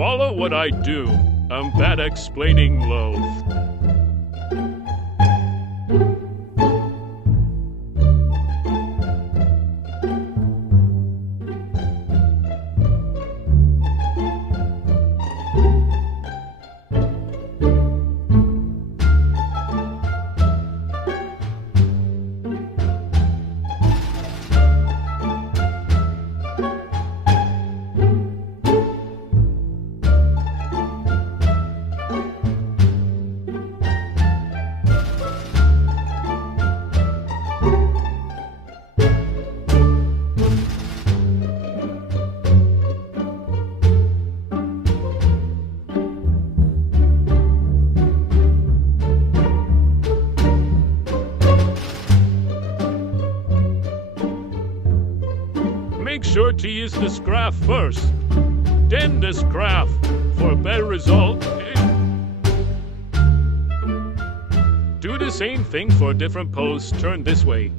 follow what I do. I'm bad at explaining love. Make sure to use this graph first, then this graph for a better result. Do the same thing for a different pose, turn this way.